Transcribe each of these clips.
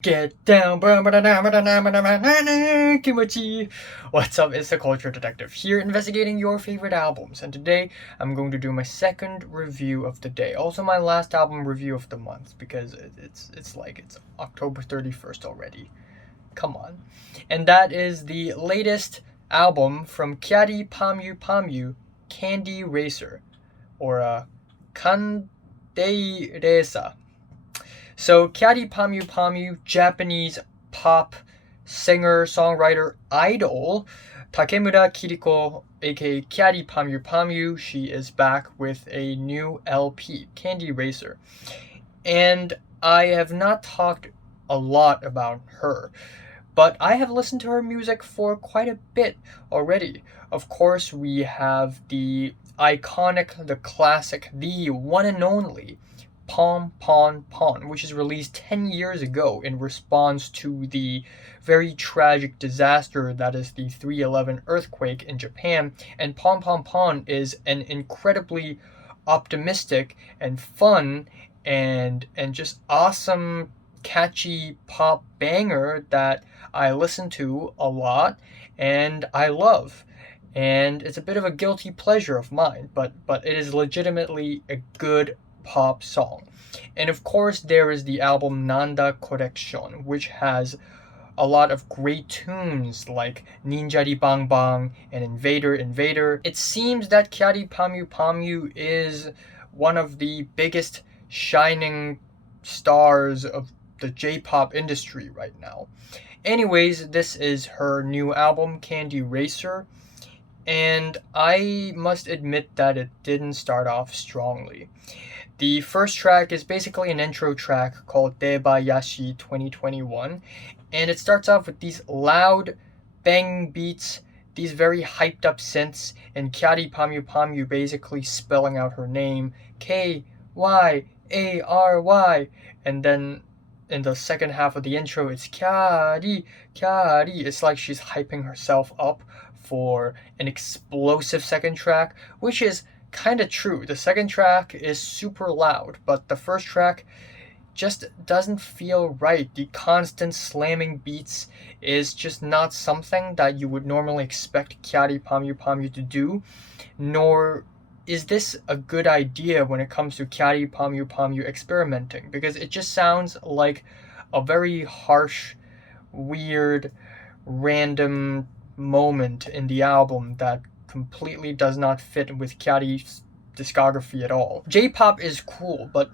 Get down, Kimachi. What's up? It's the Culture Detective here, investigating your favorite albums. And today, I'm going to do my second review of the day. Also, my last album review of the month, because it's October 31st already. Come on. And that is the latest album from Kyary Pamyu Pamyu, Candy Racer, or Kansei Reisa. So, Kyary Pamyu Pamyu, Japanese pop singer, songwriter, idol, Takemura Kiriko, aka Kyary Pamyu Pamyu, she is back with a new LP, Candy Racer. And I have not talked a lot about her, but I have listened to her music for quite a bit already. Of course, we have the iconic, the classic, the one and only Pon Pon Pon, which is released 10 years ago in response to the very tragic disaster that is the 3/11 earthquake in Japan. And Pon Pon Pon is an incredibly optimistic and fun and just awesome, catchy pop banger that I listen to a lot and I love. And it's a bit of a guilty pleasure of mine, but it is legitimately a good pop song. And of course, there is the album Nanda Collection, which has a lot of great tunes like Ninjari Bang Bang and Invader Invader. It seems that Kyary Pamyu Pamyu is one of the biggest shining stars of the J-pop industry right now. Anyways, this is her new album, Candy Racer, and I must admit that it didn't start off strongly. The first track is basically an intro track called DE.BA.YA.SHI 2021, and it starts off with these loud bang beats, these very hyped up synths, and Kyary Pamyu Pamyu basically spelling out her name, Kyary, and then in the second half of the intro, it's Kyary. It's like she's hyping herself up for an explosive second track, which is kind of true. The second track is super loud, but the first track just doesn't feel right. The constant slamming beats is just not something that you would normally expect Kyary Pamyu Pamyu to do, nor is this a good idea when it comes to Kyary Pamyu Pamyu experimenting, because it just sounds like a very harsh, weird, random moment in the album that completely does not fit with Kyary's discography at all. J-pop is cool, but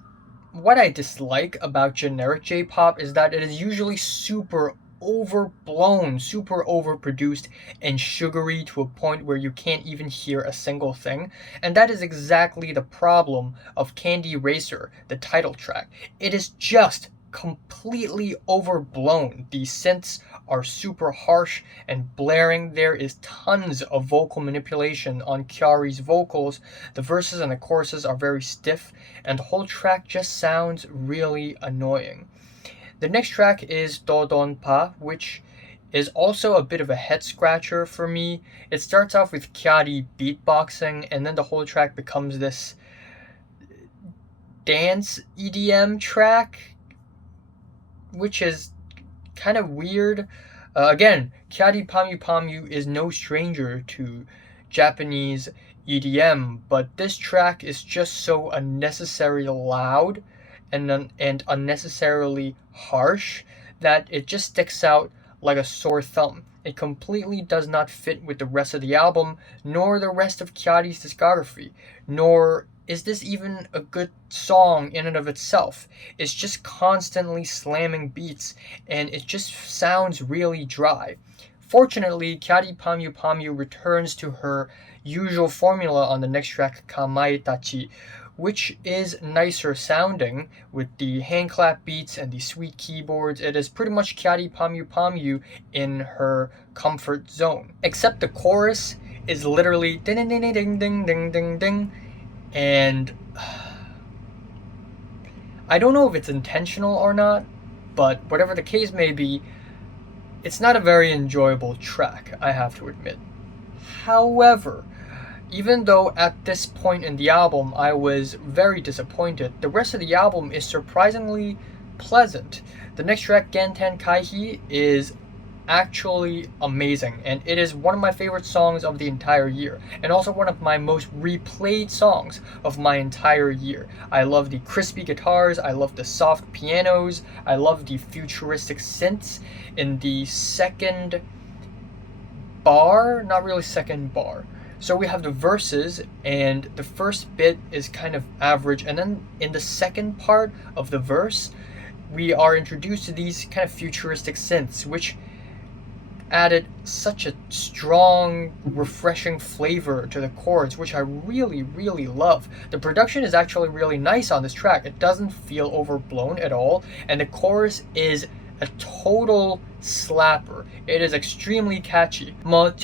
what I dislike about generic J-pop is that it is usually super overblown, super overproduced, and sugary to a point where you can't even hear a single thing. And that is exactly the problem of Candy Racer, the title track. It is just completely overblown. The synths are super harsh and blaring. There is tons of vocal manipulation on Kyary's vocals. The verses and the choruses are very stiff, and the whole track just sounds really annoying. The next track is Dodon Pa, which is also a bit of a head scratcher for me. It starts off with Kyary beatboxing, and then the whole track becomes this dance EDM track, which is kind of weird. Again, Kyary Pamyu Pamyu is no stranger to Japanese EDM, but this track is just so unnecessarily loud and unnecessarily harsh that it just sticks out like a sore thumb. It completely does not fit with the rest of the album, nor the rest of Kyary's discography, nor is this even a good song in and of itself. It's just constantly slamming beats, and it just sounds really dry. Fortunately, Kyary Pamyu Pamyu returns to her usual formula on the next track, Kamaytachi, which is nicer sounding with the hand clap beats and the sweet keyboards. It is pretty much Kyary Pamyu Pamyu in her comfort zone. Except the chorus is literally ding ding ding ding ding ding ding ding. And I don't know if it's intentional or not, but whatever the case may be, it's not a very enjoyable track, I have to admit. However, even though at this point in the album I was very disappointed, the rest of the album is surprisingly pleasant. The next track, Gentenkaihi, is actually amazing, and it is one of my favorite songs of the entire year, and also one of my most replayed songs of my entire year. I love the crispy guitars, I love the soft pianos, I love the futuristic synths in the second bar, not really second bar. So we have the verses, and the first bit is kind of average, and then in the second part of the verse, we are introduced to these kind of futuristic synths, which added such a strong, refreshing flavor to the chords, which I really, really love. The production is actually really nice on this track. It doesn't feel overblown at all, and the chorus is a total slapper. It is extremely catchy. And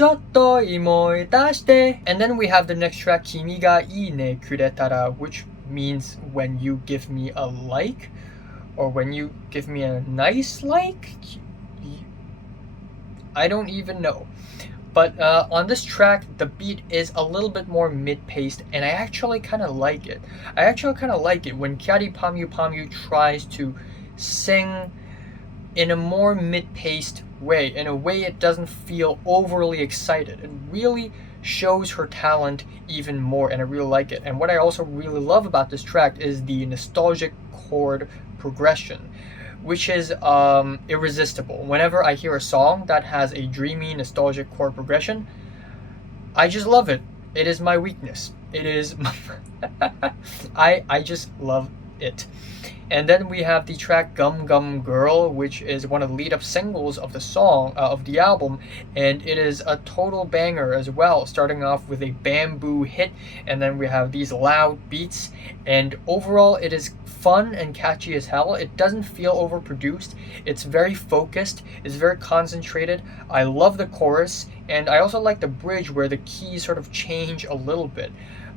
then we have the next track, Kimiga Iine Kuretera, which means when you give me a like, or when you give me a nice like. I don't even know. But on this track, the beat is a little bit more mid-paced, and I actually kind of like it. I actually kind of like it when Kyary Pamyu Pamyu tries to sing in a more mid-paced way, in a way it doesn't feel overly excited. It really shows her talent even more, and I really like it. And what I also really love about this track is the nostalgic chord progression, which is irresistible. Whenever I hear a song that has a dreamy, nostalgic chord progression, I just love it. It is my weakness. It is I just love it. And then we have the track Gum Gum Girl, which is one of the lead-up singles of the song, of the album, and it is a total banger as well, starting off with a bamboo hit, and then we have these loud beats, and overall it is fun and catchy as hell. It doesn't feel overproduced. It's very focused. It's very concentrated. I love the chorus, and I also like the bridge where the keys sort of change a little bit.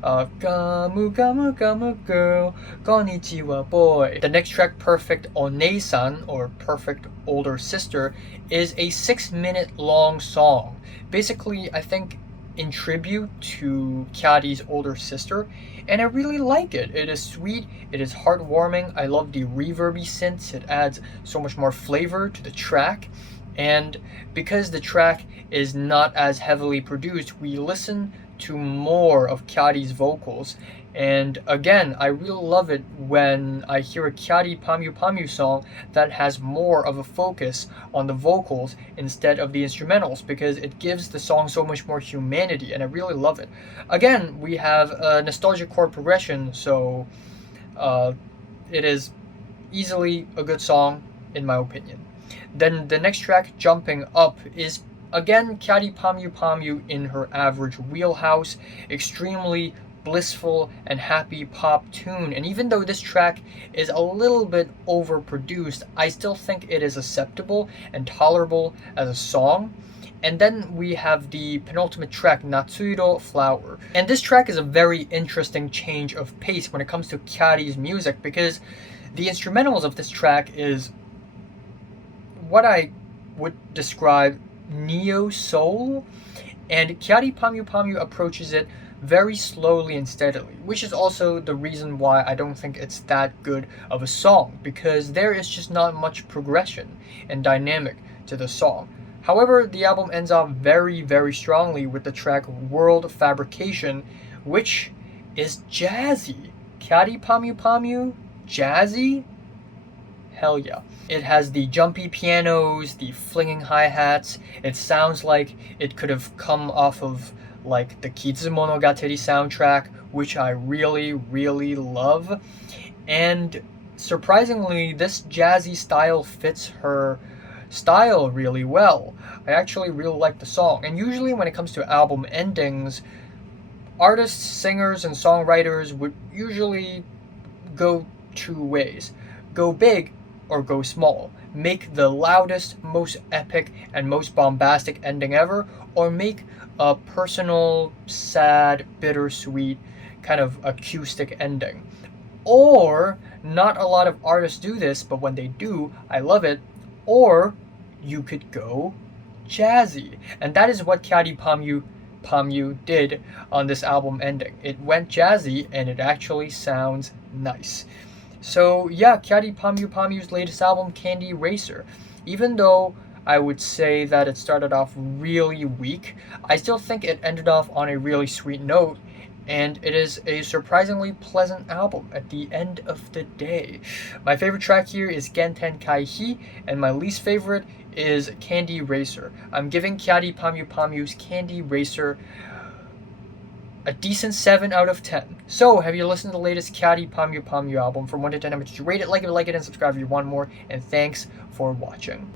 Gamu gamu gamu girl, konnichiwa boy. The next track, Perfect Oneisan, or Perfect Older Sister, is a 6-minute long song. Basically, I think in tribute to Kyary's older sister, and I really like it. It is sweet, it is heartwarming. I love the reverby synths. It adds so much more flavor to the track. And because the track is not as heavily produced, we listen to more of Kyary's vocals. And again, I really love it when I hear a Kyary Pamyu Pamyu song that has more of a focus on the vocals instead of the instrumentals, because it gives the song so much more humanity, and I really love it. Again, we have a nostalgic chord progression, so it is easily a good song in my opinion. Then the next track, Jumping Up, is again Kyary Pamyu Pamyu in her average wheelhouse. Extremely blissful and happy pop tune, and even though this track is a little bit overproduced, I still think it is acceptable and tolerable as a song. And then we have the penultimate track, Natsurito Flower. And this track is a very interesting change of pace when it comes to Kyary's music, because the instrumentals of this track is what I would describe neo-soul, and Kyary Pamyu Pamyu approaches it very slowly and steadily, which is also the reason why I don't think it's that good of a song, because there is just not much progression and dynamic to the song. However, the album ends off very, very strongly with the track World Fabrication, which is jazzy. Kyary Pamyu Pamyu, jazzy? Hell yeah. It has the jumpy pianos, the flinging hi-hats. It sounds like it could have come off of like the Kizumonogatari soundtrack, which I really, really love. And surprisingly, this jazzy style fits her style really well. I actually really like the song. And usually when it comes to album endings, artists, singers, and songwriters would usually go two ways. Go big or go small. Make the loudest, most epic, and most bombastic ending ever, or make a personal, sad, bittersweet, kind of acoustic ending. Or, not a lot of artists do this, but when they do, I love it. Or, you could go jazzy. And that is what Kyary Pamyu Pamyu did on this album ending. It went jazzy, and it actually sounds nice. So yeah, Kyary Pamyu Pamyu's latest album, Candy Racer. Even though I would say that it started off really weak, I still think it ended off on a really sweet note, and it is a surprisingly pleasant album at the end of the day. My favorite track here is Gentenkaihi, and my least favorite is Candy Racer. I'm giving Kyary Pamyu Pamyu's Candy Racer a decent 7 out of 10. So, have you listened to the latest Kyary Pamyu Pamyu album? From 1 to 10, how much did you rate it? Like it, and subscribe if you want more. And thanks for watching.